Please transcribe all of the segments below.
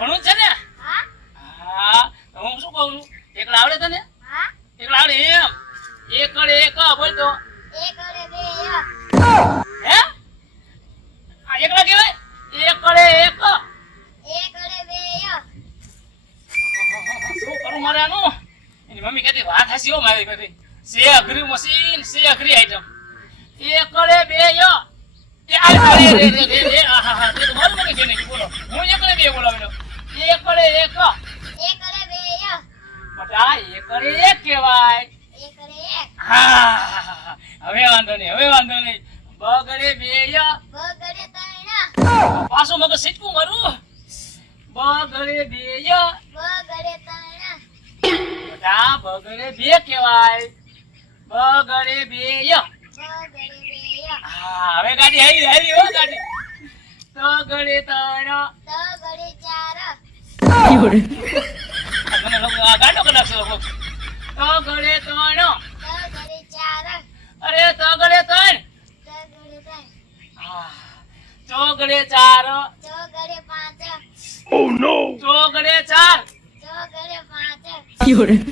ભણું છે ને? હા હા હું શું કહું છું એકલા આવડે તને? હા એકલા આવડે એમ એકડે એક બોલ તો એક અરે બે હે આ એકલા કહેવાય એકડે એક એક અરે બે શું કરું મારે આનું એની મમ્મી કહેતી વાત હાસી હો મારી કહેતી સે અઘરી મશીન સે અઘરી આઈટમ એકડે બે એ આ રે આહા તે તો મારું મને કે નહીં બોલો હું એકડે બે બોલાવેલો એકડે એક એક અરે બે બટા એકડે એક કહેવાય એક અરે એક હા હવે વાંધો નહીં બગડે બે બગડે ત્રણ પાછો મગજ સીટકું મારું બગડે બે બગડે ત્રણ બટા બગડે બે કહેવાય બગડે બે બગડે બે હા હવે ગાડી હાલી હો ગાડી તગડે ત્રણ તગડે ચાર મને લોકો આ ગાડો કદાચ લોકો તગડે ત્રણ તગડે ચાર અરે તગડે ત્રણ તગડે ત્રણ હા ચોગડે ચાર ચોગડે પાંચ ચોગડે ચાર ચોગડે પાંચ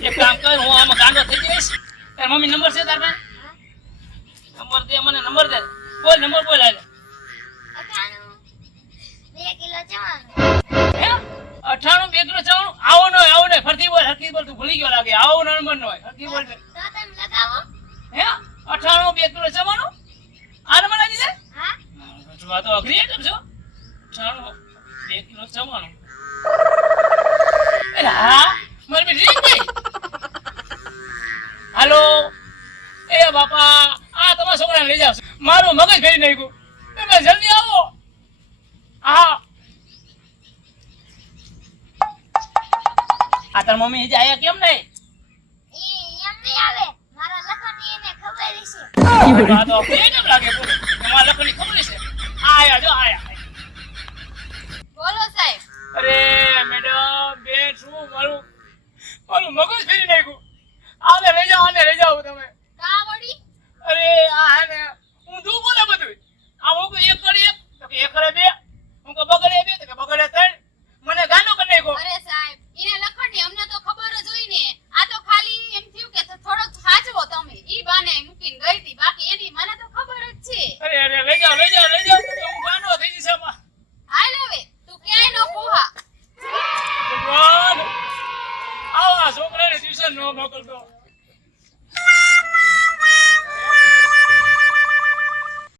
એક કામ કર હું આમાં ગાંડો થઈ જઈશ તાર મમ્મી નંબર છે તાર પાસે નંબર દે મને નંબર દે બોલ નંબર બોલ હાલે 98 2 કિલો ચવાણું હે 98 2 કિલો ચાવણ આવો ન ફરતી બોલ હરકી બોલ તું ભૂલી ગયો લાગે આવો નંબર ન હોય હરકી બોલ તો તમે લગાવો હે 98 2 કિલો ચાવણ આ નંબર લાગી જાય હા જો આ તો અઘરી આઈટમ છે 98 2 કિલો ચાવણ એ હા મારી બેટી ગઈ હાલો એ બાપા આ તમારા છોકરાને લઈ જાવ મારું મગજ ફેરી નાખ્યું તમે જલ્દી આવો હા આ તાર મમ્મી હજી આયા કેમ નહીં એ એમ નહીં આવે મારા લખનની એને ખબર છે આ તો કેમ લાગે બોલો તમારા લખની ખબર છે આયા જો આયા બોલો સાહેબ અરે મેડમ બેન શું મારું મગજ ફેરી નાખ્યું આને લઈ જાઓ તમે કા વળી અરે આ હે ને હું દુ બોલે બધું આ હું એક કરી એક તો કે એક કરે બે હું કે બગડે બે તો કે બગડે ત્રણ મને ગાંડો કરી નાખ્યો અરે સાહેબ એને લખનની અમને તો ખબર જ હોય ને આ તો ખાલી એમ થયું કે થોડોક સાચવો તમે ઈ બાને મૂકીને ગઈ હતી બાકી એની મને તો ખબર જ છે અરે લઈ જાઓ તો હું ગાંડો થઈ જઈશ આમાં હાલ હવે તું ક્યાંય નો પોહા ભગવાન આવા છોકરાને ટ્યુશન ન મોકલતો